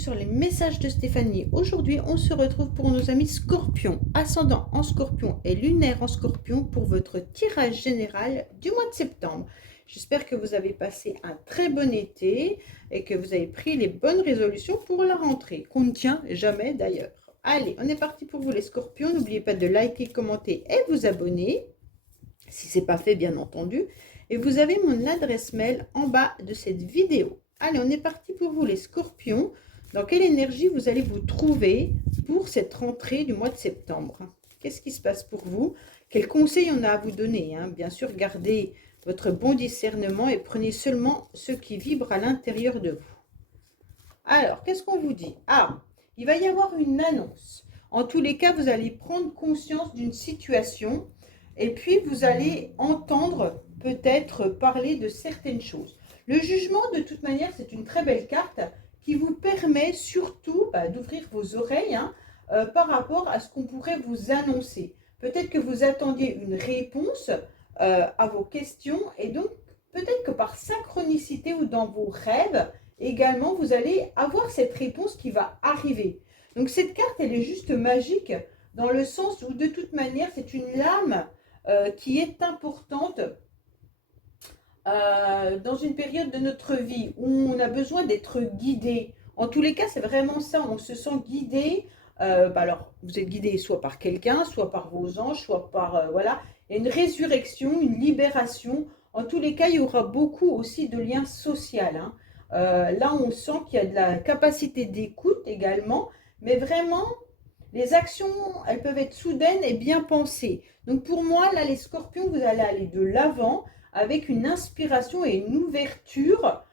sur les messages de Stéphanie. Aujourd'hui, on se retrouve pour nos amis Scorpions, ascendant en Scorpion et lunaire en Scorpion pour votre tirage général du mois de septembre. J'espère que vous avez passé un très bon été et que vous avez pris les bonnes résolutions pour la rentrée, qu'on ne tient jamais d'ailleurs. Allez, on est parti pour vous les Scorpions. N'oubliez pas de liker, commenter et vous abonner, si ce n'est pas fait bien entendu. Et vous avez mon adresse mail en bas de cette vidéo. Allez, on est parti pour vous les Scorpions. Dans quelle énergie vous allez vous trouver pour cette rentrée du mois de septembre? Qu'est-ce qui se passe pour vous? Quels conseils on a à vous donner, hein? Bien sûr, gardez votre bon discernement et prenez seulement ce qui vibre à l'intérieur de vous. Alors, qu'est-ce qu'on vous dit? Ah, il va y avoir une annonce. En tous les cas, vous allez prendre conscience d'une situation et puis vous allez entendre peut-être parler de certaines choses. Le jugement, de toute manière, c'est une très belle carte qui vous permet surtout d'ouvrir vos oreilles par rapport à ce qu'on pourrait vous annoncer. Peut-être que vous attendiez une réponse à vos questions et donc peut-être que par synchronicité ou dans vos rêves, également, vous allez avoir cette réponse qui va arriver. Donc cette carte, elle est juste magique dans le sens où de toute manière, c'est une lame qui est importante dans une période de notre vie où on a besoin d'être guidé. En tous les cas, c'est vraiment ça, on se sent guidé. Alors, vous êtes guidé soit par quelqu'un, soit par vos anges, soit par, voilà, il y a une résurrection, une libération. En tous les cas, il y aura beaucoup aussi de liens sociaux. Là, on sent qu'il y a de la capacité d'écoute également, mais vraiment, les actions, elles peuvent être soudaines et bien pensées. Donc pour moi, là, les Scorpions, vous allez aller de l'avant avec une inspiration et une ouverture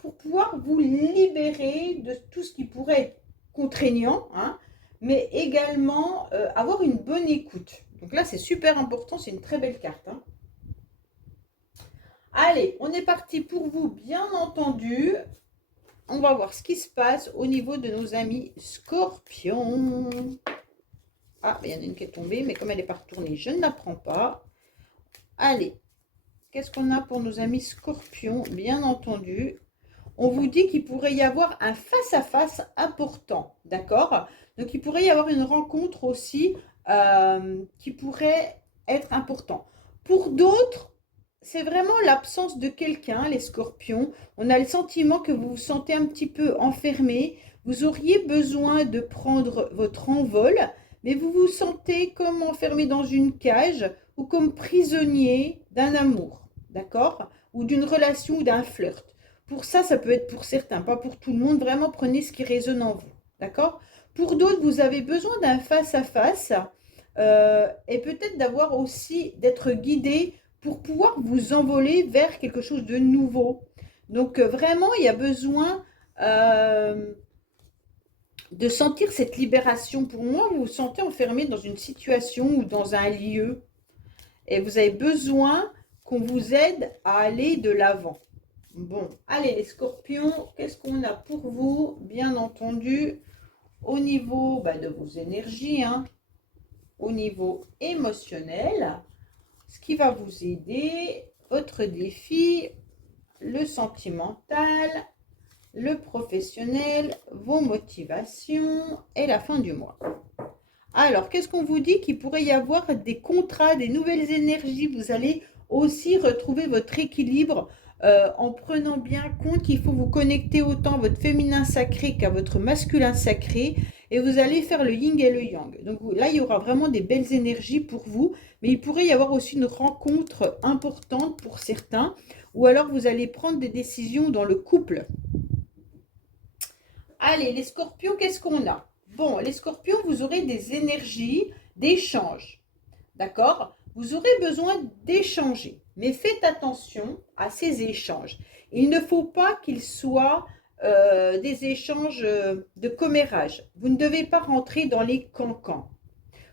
pour pouvoir vous libérer de tout ce qui pourrait être contraignant, mais également avoir une bonne écoute. Donc là, c'est super important, c'est une très belle carte. Allez, on est parti pour vous, bien entendu. On va voir ce qui se passe au niveau de nos amis Scorpions. Ah, il y en a une qui est tombée, mais comme elle n'est pas retournée, je ne la prends pas. Allez, qu'est-ce qu'on a pour nos amis Scorpions? Bien entendu, on vous dit qu'il pourrait y avoir un face-à-face important, d'accord? Donc, il pourrait y avoir une rencontre aussi qui pourrait être important. Pour d'autres, c'est vraiment l'absence de quelqu'un, les Scorpions. On a le sentiment que vous vous sentez un petit peu enfermé. Vous auriez besoin de prendre votre envol, mais vous vous sentez comme enfermé dans une cage ou comme prisonnier d'un amour, d'accord? Ou d'une relation ou d'un flirt. Pour ça, ça peut être pour certains, pas pour tout le monde. Vraiment, prenez ce qui résonne en vous, d'accord? Pour d'autres, vous avez besoin d'un face-à-face et peut-être d'avoir aussi, d'être guidé pour pouvoir vous envoler vers quelque chose de nouveau. Donc vraiment, il y a besoin de sentir cette libération. Pour moi, vous vous sentez enfermé dans une situation ou dans un lieu et vous avez besoin qu'on vous aide à aller de l'avant. Bon, allez les Scorpions, qu'est-ce qu'on a pour vous? Bien entendu, au niveau de vos énergies, au niveau émotionnel, ce qui va vous aider, votre défi, le sentimental, le professionnel, vos motivations et la fin du mois. Alors, qu'est-ce qu'on vous dit? Qu'il pourrait y avoir des contrats, des nouvelles énergies. Vous allez aussi retrouver votre équilibre en prenant bien compte qu'il faut vous connecter autant à votre féminin sacré qu'à votre masculin sacré. Et vous allez faire le yin et le yang. Donc là, il y aura vraiment des belles énergies pour vous. Mais il pourrait y avoir aussi une rencontre importante pour certains. Ou alors, vous allez prendre des décisions dans le couple. Allez, les Scorpions, qu'est-ce qu'on a? Bon, les Scorpions, vous aurez des énergies d'échange. D'accord? Vous aurez besoin d'échanger. Mais faites attention à ces échanges. Il ne faut pas qu'ils soient des échanges de commérage. Vous ne devez pas rentrer dans les cancans.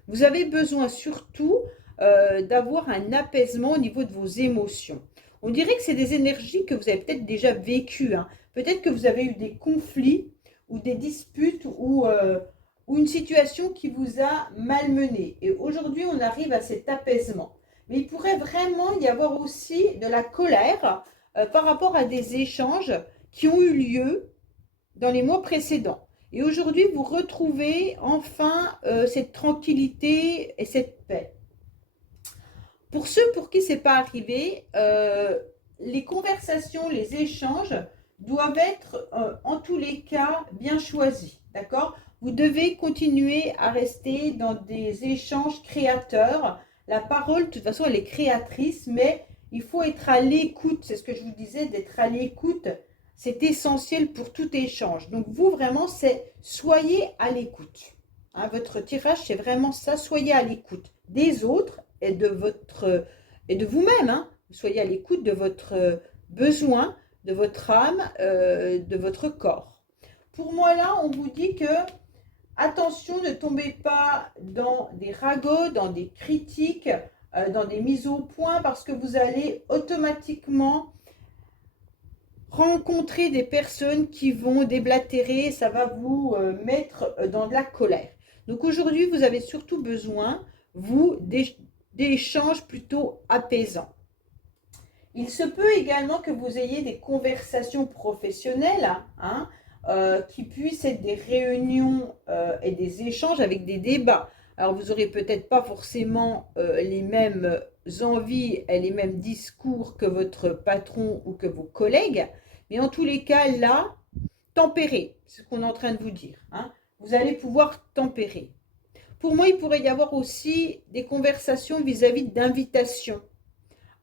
Vous avez besoin surtout d'avoir un apaisement au niveau de vos émotions. On dirait que c'est des énergies que vous avez peut-être déjà vécues. Peut-être que vous avez eu des conflits ou des disputes ou une situation qui vous a malmené. Et aujourd'hui, on arrive à cet apaisement. Mais il pourrait vraiment y avoir aussi de la colère par rapport à des échanges qui ont eu lieu dans les mois précédents. Et aujourd'hui, vous retrouvez enfin cette tranquillité et cette paix. Pour ceux pour qui ce n'est pas arrivé, les conversations, les échanges doivent être en tous les cas bien choisis. D'accord? Vous devez continuer à rester dans des échanges créateurs. La parole, de toute façon, elle est créatrice, mais il faut être à l'écoute. C'est ce que je vous disais, d'être à l'écoute. C'est essentiel pour tout échange. Donc, vous, vraiment, c'est soyez à l'écoute. Hein, votre tirage, c'est vraiment ça. Soyez à l'écoute des autres et de vous-même. Hein. Soyez à l'écoute de votre besoin, de votre âme, de votre corps. Pour moi, là, on vous dit que attention, ne tombez pas dans des ragots, dans des critiques, dans des mises au point, parce que vous allez automatiquement rencontrer des personnes qui vont déblatérer, ça va vous mettre dans de la colère. Donc aujourd'hui, vous avez surtout besoin, vous, d'échanges plutôt apaisants. Il se peut également que vous ayez des conversations professionnelles, hein, qui puissent être des réunions et des échanges avec des débats. Alors vous n'aurez peut-être pas forcément les mêmes envies et les mêmes discours que votre patron ou que vos collègues, mais en tous les cas, là, tempérer, c'est ce qu'on est en train de vous dire. Hein. Vous allez pouvoir tempérer. Pour moi, il pourrait y avoir aussi des conversations vis-à-vis d'invitations.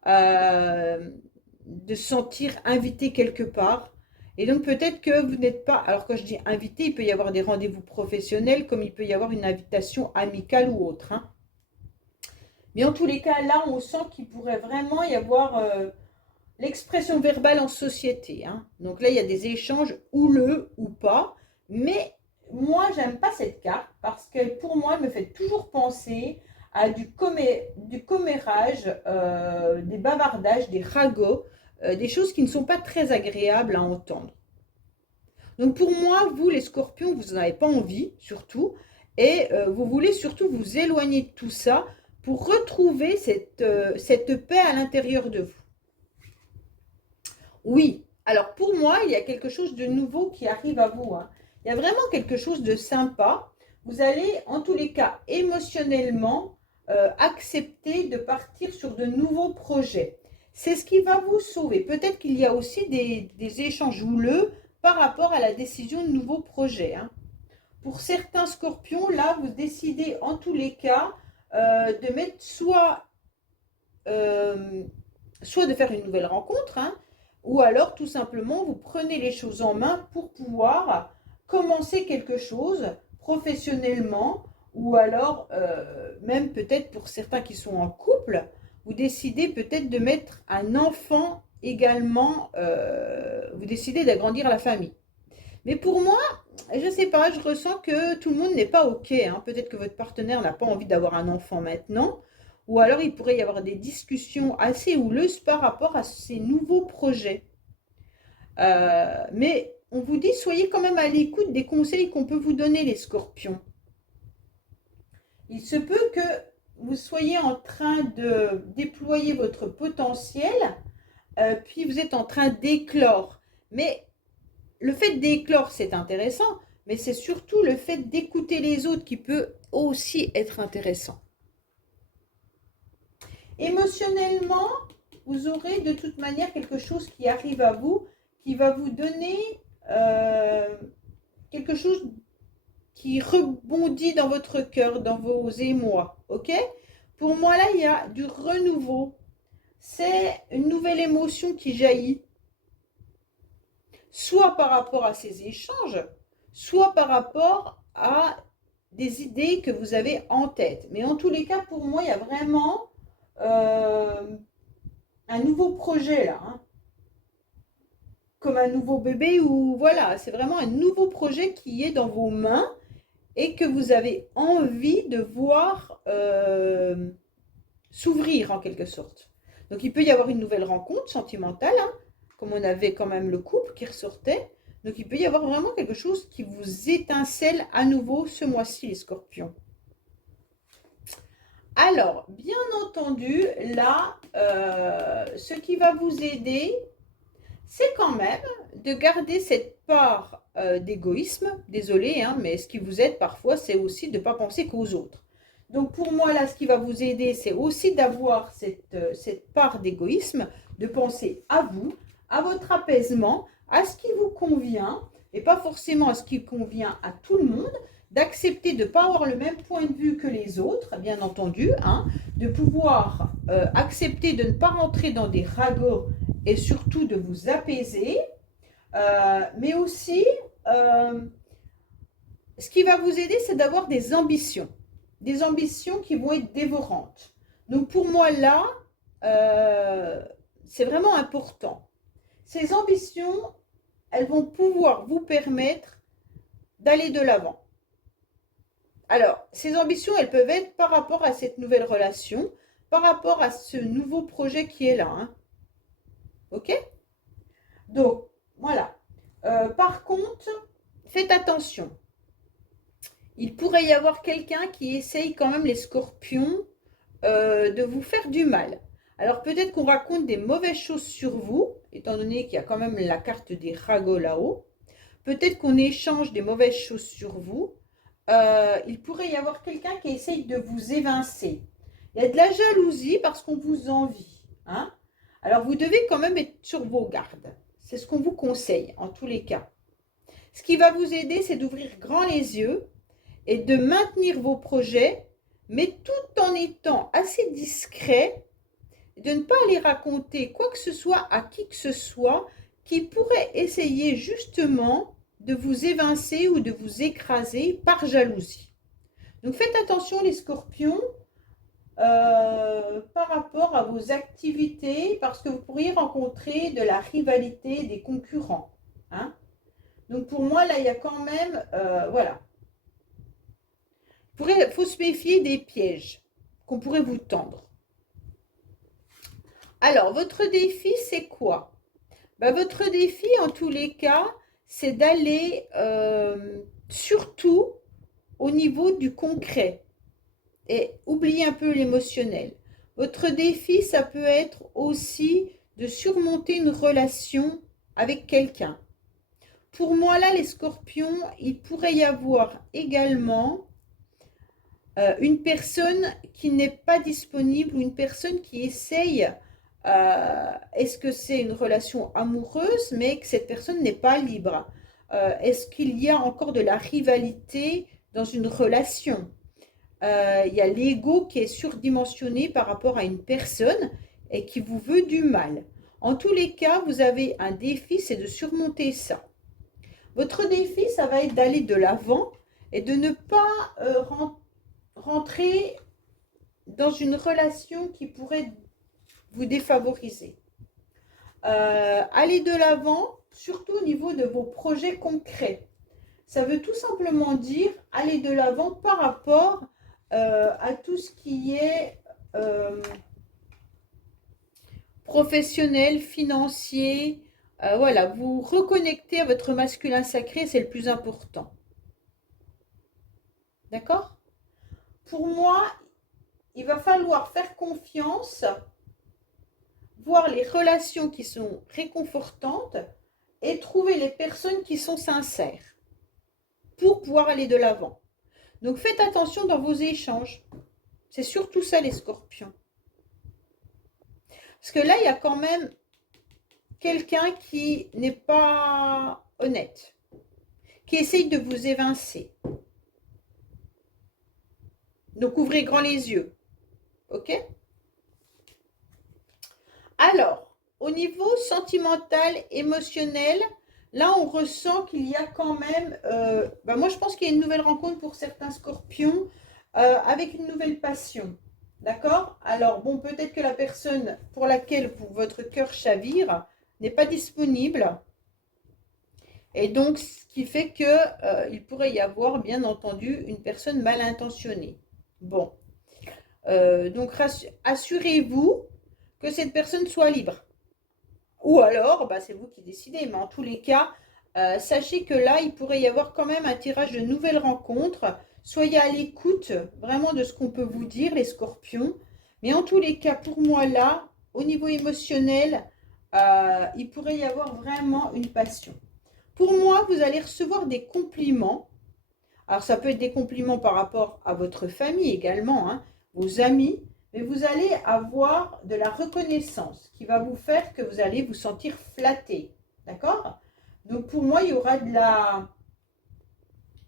De se sentir invité quelque part. Et donc peut-être que vous n'êtes pas, alors quand je dis invité, il peut y avoir des rendez-vous professionnels comme il peut y avoir une invitation amicale ou autre. Hein. Mais en tous les cas, là, on sent qu'il pourrait vraiment y avoir l'expression verbale en société. Hein. Donc là, il y a des échanges houleux ou pas. Mais moi, j'aime pas cette carte parce que pour moi, elle me fait toujours penser à du commérage, des bavardages, des ragots, des choses qui ne sont pas très agréables à entendre. Donc pour moi, vous les scorpions, vous n'en avez pas envie, surtout, et vous voulez surtout vous éloigner de tout ça pour retrouver cette paix à l'intérieur de vous. Oui, alors pour moi, il y a quelque chose de nouveau qui arrive à vous. Hein. Il y a vraiment quelque chose de sympa. Vous allez, en tous les cas, émotionnellement, accepter de partir sur de nouveaux projets. C'est ce qui va vous sauver. Peut-être qu'il y a aussi des échanges houleux par rapport à la décision de nouveaux projets. Hein. Pour certains scorpions, là, vous décidez en tous les cas de mettre soit de faire une nouvelle rencontre, hein, ou alors tout simplement vous prenez les choses en main pour pouvoir commencer quelque chose professionnellement, ou alors même peut-être pour certains qui sont en couple, vous décidez peut-être de mettre un enfant également, vous décidez d'agrandir la famille. Mais pour moi, je ne sais pas, je ressens que tout le monde n'est pas OK. Hein. Peut-être que votre partenaire n'a pas envie d'avoir un enfant maintenant, ou alors il pourrait y avoir des discussions assez houleuses par rapport à ces nouveaux projets. Mais on vous dit, soyez quand même à l'écoute des conseils qu'on peut vous donner, les scorpions. Il se peut que vous soyez en train de déployer votre potentiel, puis vous êtes en train d'éclore. Mais le fait d'éclore, c'est intéressant, mais c'est surtout le fait d'écouter les autres qui peut aussi être intéressant. Émotionnellement, vous aurez de toute manière quelque chose qui arrive à vous, qui va vous donner quelque chose qui rebondit dans votre cœur, dans vos émois, ok? Pour moi, là, il y a du renouveau. C'est une nouvelle émotion qui jaillit, soit par rapport à ces échanges, soit par rapport à des idées que vous avez en tête. Mais en tous les cas, pour moi, il y a vraiment un nouveau projet là. Hein. Comme un nouveau bébé, ou voilà, c'est vraiment un nouveau projet qui est dans vos mains et que vous avez envie de voir s'ouvrir en quelque sorte. Donc il peut y avoir une nouvelle rencontre sentimentale, hein, comme on avait quand même le couple qui ressortait. Donc il peut y avoir vraiment quelque chose qui vous étincelle à nouveau ce mois-ci, les scorpions. Alors, bien entendu, là, ce qui va vous aider, c'est quand même de garder cette part d'égoïsme. Désolé, hein, mais ce qui vous aide parfois, c'est aussi de ne pas penser qu'aux autres. Donc pour moi, là, ce qui va vous aider, c'est aussi d'avoir cette part d'égoïsme, de penser à vous, à votre apaisement, à ce qui vous convient, et pas forcément à ce qui convient à tout le monde, d'accepter de ne pas avoir le même point de vue que les autres, bien entendu, hein, de pouvoir accepter de ne pas rentrer dans des ragots et surtout de vous apaiser, mais aussi, ce qui va vous aider, c'est d'avoir des ambitions qui vont être dévorantes. Donc pour moi, là, c'est vraiment important. Ces ambitions, elles vont pouvoir vous permettre d'aller de l'avant. Alors, ces ambitions, elles peuvent être par rapport à cette nouvelle relation, par rapport à ce nouveau projet qui est là. Hein. OK? Donc, voilà. Par contre, faites attention. Il pourrait y avoir quelqu'un qui essaye quand même, les scorpions, de vous faire du mal. Alors peut-être qu'on raconte des mauvaises choses sur vous, étant donné qu'il y a quand même la carte des ragots là-haut. Peut-être qu'on échange des mauvaises choses sur vous. Il pourrait y avoir quelqu'un qui essaye de vous évincer. Il y a de la jalousie parce qu'on vous envie. Hein? Alors vous devez quand même être sur vos gardes. C'est ce qu'on vous conseille en tous les cas. Ce qui va vous aider, c'est d'ouvrir grand les yeux et de maintenir vos projets, mais tout en étant assez discret, de ne pas aller raconter quoi que ce soit à qui que ce soit qui pourrait essayer justement de vous évincer ou de vous écraser par jalousie. Donc faites attention les scorpions par rapport à vos activités, parce que vous pourriez rencontrer de la rivalité des concurrents. Hein. Donc pour moi, là, il y a quand même, voilà. Il faut se méfier des pièges qu'on pourrait vous tendre. Alors, votre défi, c'est quoi? Votre défi, en tous les cas, c'est d'aller surtout au niveau du concret et oublier un peu l'émotionnel. Votre défi, ça peut être aussi de surmonter une relation avec quelqu'un. Pour moi, là, les scorpions, il pourrait y avoir également une personne qui n'est pas disponible ou une personne qui essaye, est-ce que c'est une relation amoureuse, mais que cette personne n'est pas libre? Est-ce qu'il y a encore de la rivalité dans une relation? Il y a l'ego qui est surdimensionné par rapport à une personne et qui vous veut du mal. En tous les cas, vous avez un défi, c'est de surmonter ça. Votre défi, ça va être d'aller de l'avant et de ne pas rentrer dans une relation qui pourrait vous défavoriser. Allez de l'avant, surtout au niveau de vos projets concrets. Ça veut tout simplement dire aller de l'avant par rapport à tout ce qui est professionnel, financier. Voilà, vous reconnectez à votre masculin sacré, c'est le plus important. D'accord? Pour moi, il va falloir faire confiance, voir les relations qui sont réconfortantes et trouver les personnes qui sont sincères pour pouvoir aller de l'avant. Donc faites attention dans vos échanges. C'est surtout ça les scorpions. Parce que là, il y a quand même quelqu'un qui n'est pas honnête, qui essaye de vous évincer. Donc ouvrez grand les yeux. Ok? Alors, au niveau sentimental, émotionnel, là on ressent qu'il y a quand même, moi je pense qu'il y a une nouvelle rencontre pour certains scorpions avec une nouvelle passion. D'accord? Alors bon, peut-être que la personne pour laquelle votre cœur chavire n'est pas disponible. Et donc, ce qui fait qu'il pourrait y avoir, bien entendu, une personne mal intentionnée. Bon. Donc, assurez-vous que cette personne soit libre. Ou alors, c'est vous qui décidez. Mais en tous les cas, sachez que là, il pourrait y avoir quand même un tirage de nouvelles rencontres. Soyez à l'écoute vraiment de ce qu'on peut vous dire, les scorpions. Mais en tous les cas, pour moi, là, au niveau émotionnel, il pourrait y avoir vraiment une passion. Pour moi, vous allez recevoir des compliments. Alors, ça peut être des compliments par rapport à votre famille également, hein, vos amis, mais vous allez avoir de la reconnaissance qui va vous faire que vous allez vous sentir flatté. D'accord? Donc, pour moi, il y aura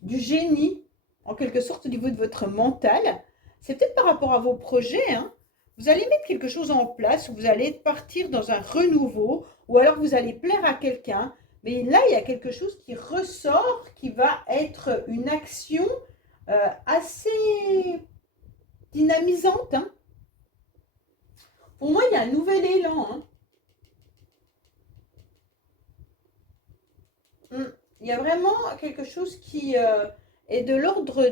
du génie, en quelque sorte, au niveau de votre mental. C'est peut-être par rapport à vos projets, hein. Vous allez mettre quelque chose en place, vous allez partir dans un renouveau, ou alors vous allez plaire à quelqu'un. Mais là, il y a quelque chose qui ressort, qui va être une action assez dynamisante, hein. Pour moi, il y a un nouvel élan, hein. Il y a vraiment quelque chose qui est de l'ordre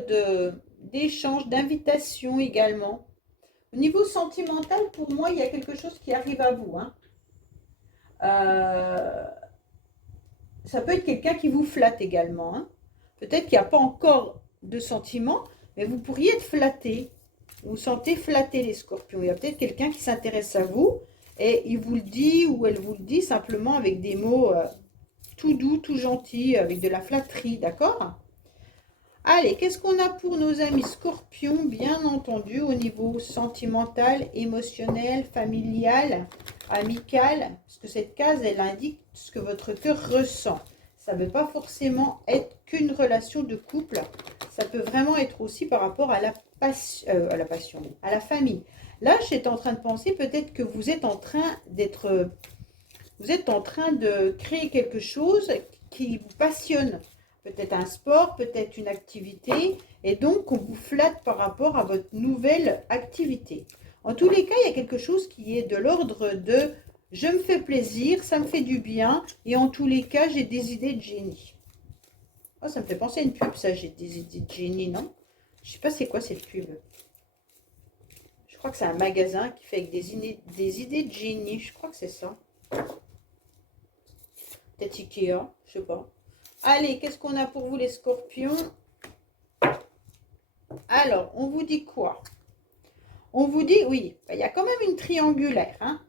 d'échange, d'invitation également. Au niveau sentimental, pour moi, il y a quelque chose qui arrive à vous, hein. Euh, Ça peut être quelqu'un qui vous flatte également, hein. Peut-être qu'il n'y a pas encore de sentiments, mais vous pourriez être flatté. Vous vous sentez flatté, les scorpions. Il y a peut-être quelqu'un qui s'intéresse à vous et il vous le dit ou elle vous le dit simplement avec des mots tout doux, tout gentils, avec de la flatterie, d'accord? Allez, qu'est-ce qu'on a pour nos amis scorpions, bien entendu, au niveau sentimental, émotionnel, familial, amical? Parce que cette case, elle indique ce que votre cœur ressent. Ça ne veut pas forcément être qu'une relation de couple. Ça peut vraiment être aussi par rapport à la passion, à la famille. Là, j'étais en train de penser peut-être que vous êtes en train de créer quelque chose qui vous passionne. Peut-être un sport, peut-être une activité, et donc on vous flatte par rapport à votre nouvelle activité. En tous les cas, il y a quelque chose qui est de l'ordre de je me fais plaisir, ça me fait du bien, et en tous les cas, j'ai des idées de génie. Oh, ça me fait penser à une pub, ça, j'ai des idées de génie, non? Je sais pas c'est quoi cette pub. Je crois que c'est un magasin qui fait avec des idées de génie, je crois que c'est ça. Peut-être Ikea, je sais pas. Allez, qu'est-ce qu'on a pour vous les scorpions? Alors, on vous dit quoi? On vous dit, oui, il y a quand même une triangulaire, hein.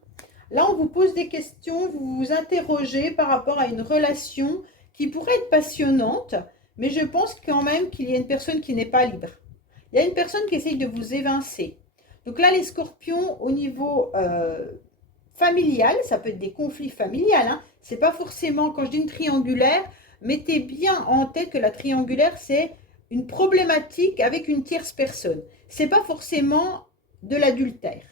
Là, on vous pose des questions, vous vous interrogez par rapport à une relation qui pourrait être passionnante, mais je pense quand même qu'il y a une personne qui n'est pas libre. Il y a une personne qui essaye de vous évincer. Donc là, les scorpions, au niveau familial, ça peut être des conflits familiales, hein. C'est pas forcément, quand je dis une triangulaire, mettez bien en tête que la triangulaire, c'est une problématique avec une tierce personne. C'est pas forcément de l'adultère,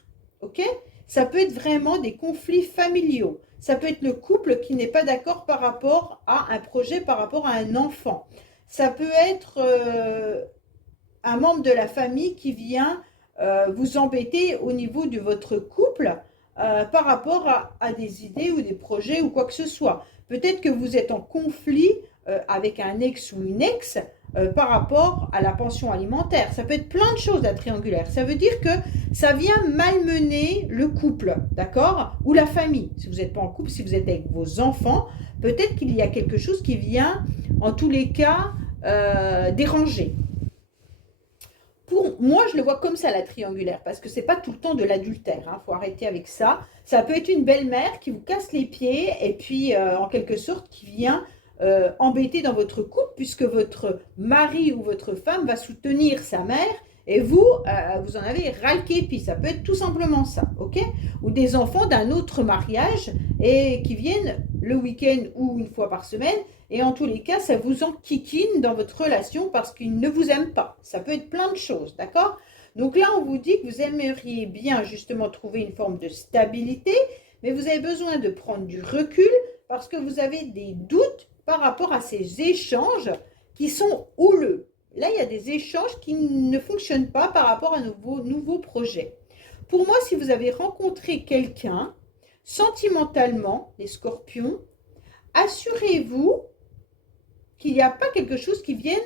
ok? Ça peut être vraiment des conflits familiaux. Ça peut être le couple qui n'est pas d'accord par rapport à un projet, par rapport à un enfant. Ça peut être un membre de la famille qui vient vous embêter au niveau de votre couple par rapport à des idées ou des projets ou quoi que ce soit. Peut-être que vous êtes en conflit avec un ex ou une ex par rapport à la pension alimentaire. Ça peut être plein de choses, la triangulaire. Ça veut dire que ça vient malmener le couple, d'accord? Ou la famille. Si vous n'êtes pas en couple, si vous êtes avec vos enfants, peut-être qu'il y a quelque chose qui vient, en tous les cas, déranger. Pour moi, je le vois comme ça, la triangulaire, parce que c'est pas tout le temps de l'adultère, hein, faut arrêter avec ça. Ça peut être une belle-mère qui vous casse les pieds et puis, en quelque sorte, qui vient embêter dans votre couple, puisque votre mari ou votre femme va soutenir sa mère et vous, vous en avez ras le képi. Ça peut être tout simplement ça, ok? Ou des enfants d'un autre mariage et qui viennent le week-end ou une fois par semaine. Et en tous les cas, ça vous enquiquine dans votre relation parce qu'il ne vous aime pas. Ça peut être plein de choses, d'accord? Donc là, on vous dit que vous aimeriez bien justement trouver une forme de stabilité, mais vous avez besoin de prendre du recul parce que vous avez des doutes par rapport à ces échanges qui sont houleux. Là, il y a des échanges qui ne fonctionnent pas par rapport à vos nouveaux projets. Pour moi, si vous avez rencontré quelqu'un, sentimentalement, les scorpions, assurez-vous qu'il n'y a pas quelque chose qui vienne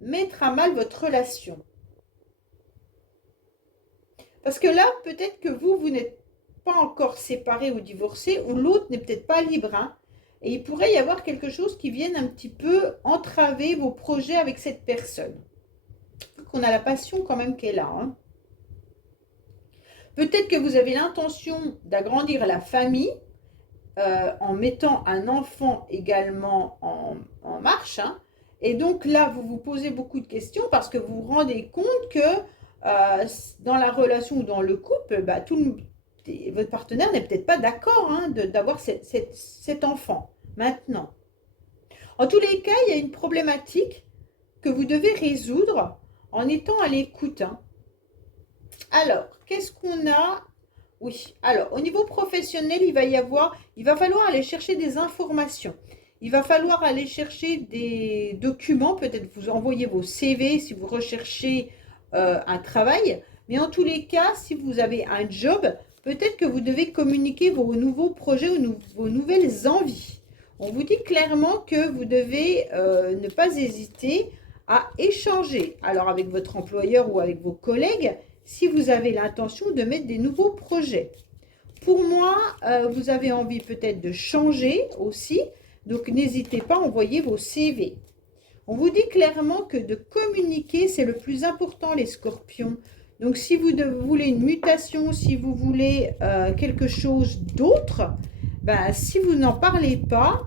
mettre à mal votre relation. Parce que là, peut-être que vous n'êtes pas encore séparé ou divorcé, ou l'autre n'est peut-être pas libre, hein. Et il pourrait y avoir quelque chose qui vienne un petit peu entraver vos projets avec cette personne. On a la passion quand même qui est là, hein. Peut-être que vous avez l'intention d'agrandir la famille en mettant un enfant également en marche. Hein. Et donc là, vous vous posez beaucoup de questions parce que vous vous rendez compte que dans la relation ou dans le couple, bah, votre partenaire n'est peut-être pas d'accord hein, d'avoir cet enfant maintenant. En tous les cas, il y a une problématique que vous devez résoudre en étant à l'écoute. Hein. Alors, qu'est-ce qu'on a? Oui, alors au niveau professionnel, il va falloir aller chercher des informations. Il va falloir aller chercher des documents, peut-être vous envoyer vos CV si vous recherchez un travail. Mais en tous les cas, si vous avez un job, peut-être que vous devez communiquer vos nouveaux projets ou vos nouvelles envies. On vous dit clairement que vous devez ne pas hésiter à échanger, alors avec votre employeur ou avec vos collègues, si vous avez l'intention de mettre des nouveaux projets. Pour moi, vous avez envie peut-être de changer aussi, donc n'hésitez pas à envoyer vos CV. On vous dit clairement que de communiquer, c'est le plus important, les scorpions. Donc, si vous voulez une mutation, si vous voulez quelque chose d'autre, ben, si vous n'en parlez pas,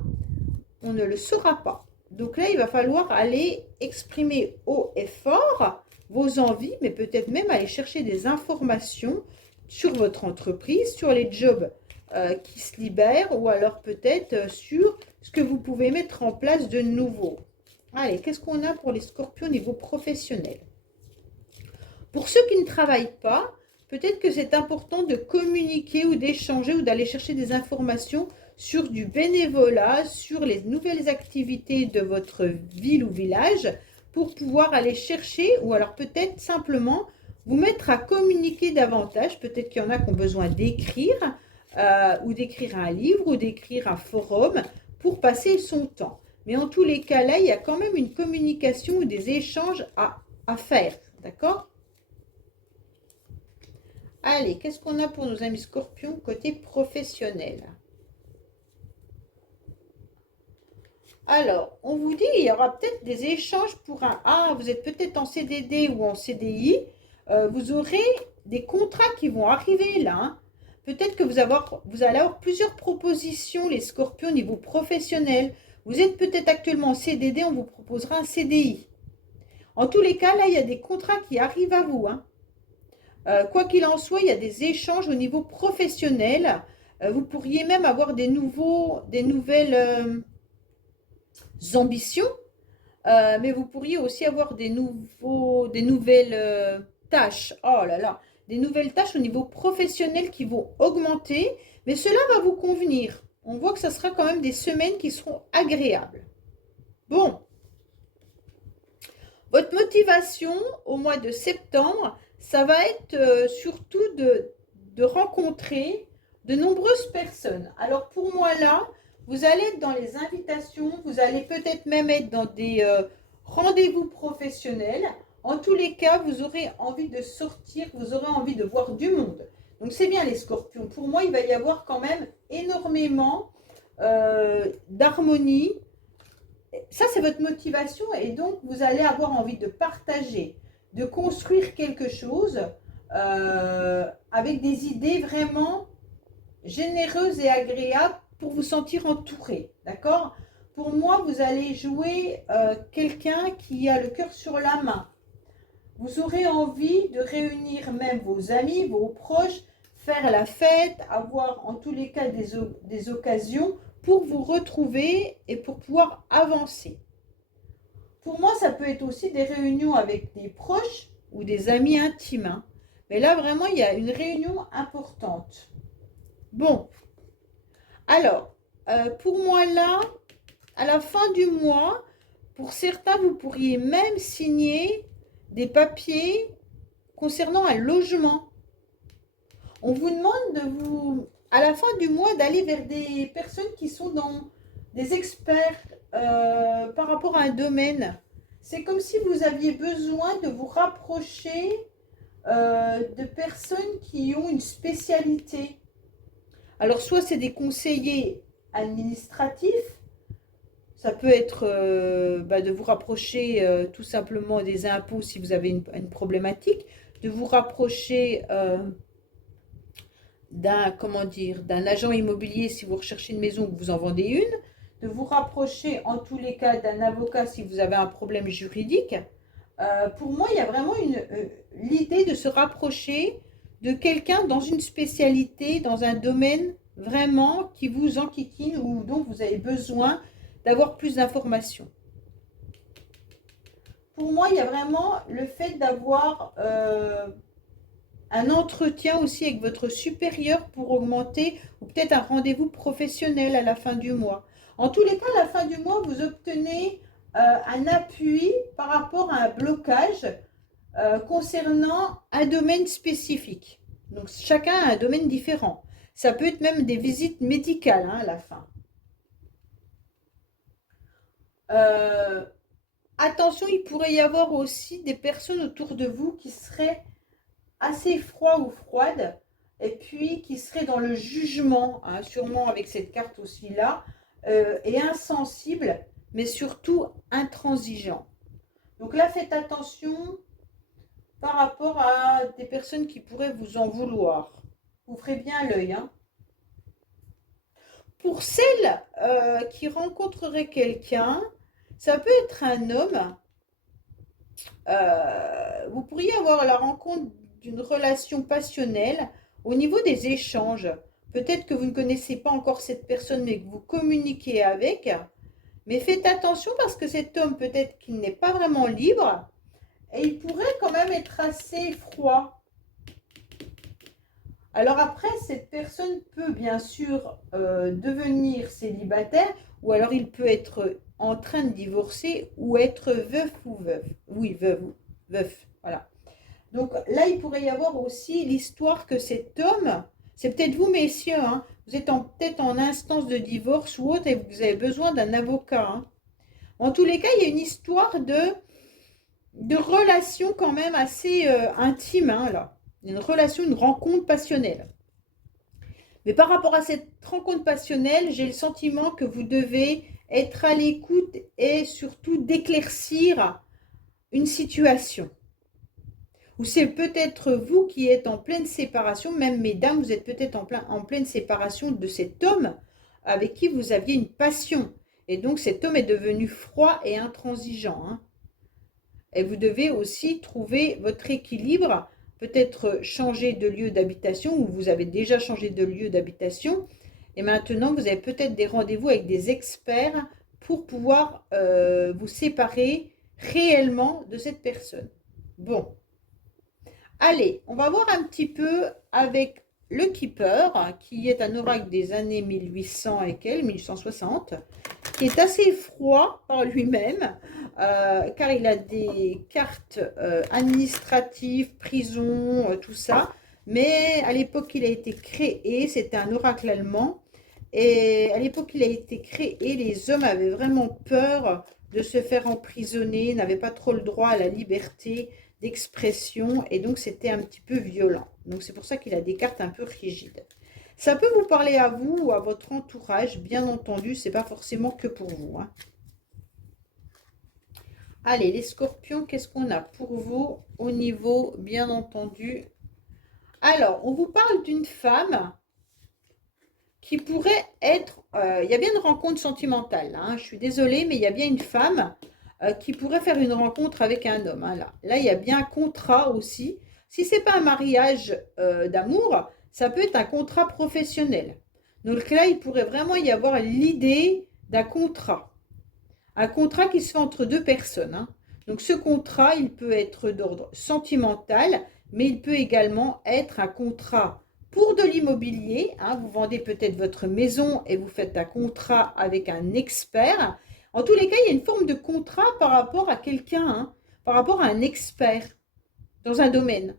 on ne le saura pas. Donc là, il va falloir aller exprimer haut et fort vos envies, mais peut-être même aller chercher des informations sur votre entreprise, sur les jobs qui se libèrent, ou alors peut-être sur ce que vous pouvez mettre en place de nouveau. Allez, qu'est-ce qu'on a pour les scorpions au niveau professionnel? Pour ceux qui ne travaillent pas, peut-être que c'est important de communiquer ou d'échanger ou d'aller chercher des informations sur du bénévolat, sur les nouvelles activités de votre ville ou village pour pouvoir aller chercher ou alors peut-être simplement vous mettre à communiquer davantage. Peut-être qu'il y en a qui ont besoin d'écrire ou d'écrire un livre ou d'écrire un forum pour passer son temps. Mais en tous les cas, là, il y a quand même une communication ou des échanges à faire. D'accord? Allez, qu'est-ce qu'on a pour nos amis scorpions côté professionnel? Alors, on vous dit, il y aura peut-être des échanges pour un... Ah, vous êtes peut-être en CDD ou en CDI. Vous aurez des contrats qui vont arriver là. Hein. Peut-être que vous allez avoir plusieurs propositions, les scorpions, au niveau professionnel. Vous êtes peut-être actuellement en CDD, on vous proposera un CDI. En tous les cas, là, il y a des contrats qui arrivent à vous. Hein. Quoi qu'il en soit, il y a des échanges au niveau professionnel. Vous pourriez même avoir des nouvelles ambitions, mais vous pourriez aussi avoir des nouvelles tâches. Oh là là, des nouvelles tâches au niveau professionnel qui vont augmenter, mais cela va vous convenir. On voit que ça sera quand même des semaines qui seront agréables. Bon, votre motivation au mois de septembre, ça va être surtout de rencontrer de nombreuses personnes. Alors pour moi là, vous allez être dans les invitations, vous allez peut-être même être dans des rendez-vous professionnels. En tous les cas, vous aurez envie de sortir, vous aurez envie de voir du monde. Donc c'est bien les scorpions. Pour moi, il va y avoir quand même énormément d'harmonie. Ça, c'est votre motivation et donc vous allez avoir envie de partager, de construire quelque chose avec des idées vraiment généreuses et agréables pour vous sentir entouré, d'accord? Pour moi, vous allez jouer quelqu'un qui a le cœur sur la main. Vous aurez envie de réunir même vos amis, vos proches, faire la fête, avoir en tous les cas des occasions pour vous retrouver et pour pouvoir avancer. Pour moi, ça peut être aussi des réunions avec des proches ou des amis intimes. Hein. Mais là, vraiment, il y a une réunion importante. Bon, alors, pour moi là, à la fin du mois, pour certains, vous pourriez même signer des papiers concernant un logement. On vous demande à la fin du mois, d'aller vers des personnes qui sont des experts par rapport à un domaine. C'est comme si vous aviez besoin de vous rapprocher de personnes qui ont une spécialité. Alors, soit c'est des conseillers administratifs, ça peut être de vous rapprocher tout simplement des impôts si vous avez une problématique, de vous rapprocher comment dire, d'un agent immobilier si vous recherchez une maison que vous en vendez une, de vous rapprocher en tous les cas d'un avocat si vous avez un problème juridique. Pour moi, il y a vraiment l'idée de se rapprocher de quelqu'un dans une spécialité, dans un domaine vraiment qui vous enquiquine ou dont vous avez besoin d'avoir plus d'informations. Pour moi, il y a vraiment le fait d'avoir un entretien aussi avec votre supérieur pour augmenter, ou peut-être un rendez-vous professionnel à la fin du mois. En tous les cas, à la fin du mois, vous obtenez un appui par rapport à un blocage concernant un domaine spécifique. Donc chacun a un domaine différent. Ça peut être même des visites médicales à la fin. Attention, il pourrait y avoir aussi des personnes autour de vous qui seraient assez froides ou froides et puis qui seraient dans le jugement, sûrement avec cette carte aussi là, et insensibles, mais surtout intransigeants. Donc là, faites attention par rapport à des personnes qui pourraient vous en vouloir. Vous ferez bien l'œil. Pour celles qui rencontreraient quelqu'un, ça peut être un homme. Vous pourriez avoir la rencontre d'une relation passionnelle au niveau des échanges. Peut-être que vous ne connaissez pas encore cette personne, mais que vous communiquez avec. Mais faites attention parce que cet homme, peut-être qu'il n'est pas vraiment libre et il pourrait quand même être assez froid. Alors après, cette personne peut bien sûr devenir célibataire ou alors il peut être en train de divorcer ou être veuf ou veuve. Oui, veuf, voilà. Donc là, il pourrait y avoir aussi l'histoire que cet homme, c'est peut-être vous messieurs, vous êtes peut-être en instance de divorce ou autre et vous avez besoin d'un avocat. En tous les cas, il y a une histoire de relation quand même assez intime, là. Une relation, une rencontre passionnelle. Mais par rapport à cette rencontre passionnelle, j'ai le sentiment que vous devez être à l'écoute et surtout d'éclaircir une situation. Ou c'est peut-être vous qui êtes en pleine séparation, même mesdames, vous êtes peut-être en pleine séparation de cet homme avec qui vous aviez une passion. Et donc cet homme est devenu froid et intransigeant. Et vous devez aussi trouver votre équilibre, peut-être changer de lieu d'habitation, ou vous avez déjà changé de lieu d'habitation, et maintenant vous avez peut-être des rendez-vous avec des experts pour pouvoir vous séparer réellement de cette personne. Bon, allez, on va voir un petit peu avec le Keeper, qui est un oracle des années 1800 et quelques, 1860, qui est assez froid par lui-même, car il a des cartes administratives, prison, tout ça. Mais à l'époque il a été créé, c'était un oracle allemand. Et à l'époque il a été créé, les hommes avaient vraiment peur de se faire emprisonner, n'avaient pas trop le droit à la liberté d'expression. Et donc c'était un petit peu violent. Donc c'est pour ça qu'il a des cartes un peu rigides. Ça peut vous parler à vous ou à votre entourage, bien entendu, c'est pas forcément que pour vous. Allez, les scorpions, qu'est-ce qu'on a pour vous au niveau, bien entendu? Alors, on vous parle d'une femme qui pourrait être... il y a bien une rencontre sentimentale, je suis désolée, mais il y a bien une femme qui pourrait faire une rencontre avec un homme. Là, il y a bien un contrat aussi. Si ce n'est pas un mariage d'amour, ça peut être un contrat professionnel. Donc là, il pourrait vraiment y avoir l'idée d'un contrat. Un contrat qui se fait entre deux personnes. Donc ce contrat, il peut être d'ordre sentimental, mais il peut également être un contrat pour de l'immobilier. Vous vendez peut-être votre maison et vous faites un contrat avec un expert. En tous les cas, il y a une forme de contrat par rapport à quelqu'un, par rapport à un expert dans un domaine.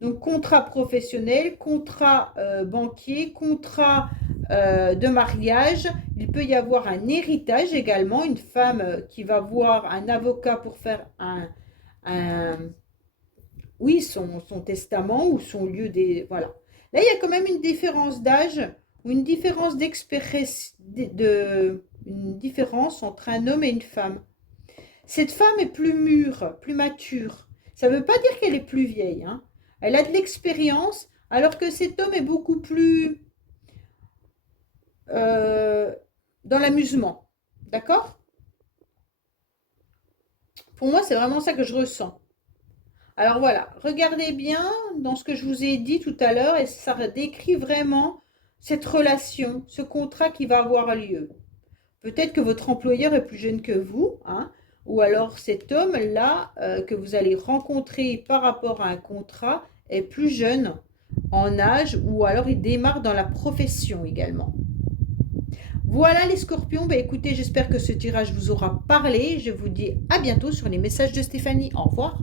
Donc, contrat professionnel, contrat banquier, contrat de mariage. Il peut y avoir un héritage également, une femme qui va voir un avocat pour faire oui, son testament ou son lieu des... Voilà. Là, il y a quand même une différence d'âge ou une différence d'expérience, une différence entre un homme et une femme. Cette femme est plus mûre, plus mature. Ça ne veut pas dire qu'elle est plus vieille. Elle a de l'expérience. Alors que cet homme est beaucoup plus euh, dans l'amusement. D'accord? Pour moi, c'est vraiment ça que je ressens. Alors voilà, regardez bien dans ce que je vous ai dit tout à l'heure et ça décrit vraiment cette relation, ce contrat qui va avoir lieu. Peut-être que votre employeur est plus jeune que vous, hein, ou alors cet homme-là que vous allez rencontrer par rapport à un contrat est plus jeune en âge ou alors il démarre dans la profession également. Voilà les scorpions, bah écoutez, j'espère que ce tirage vous aura parlé. Je vous dis à bientôt sur les messages de Stéphanie. Au revoir.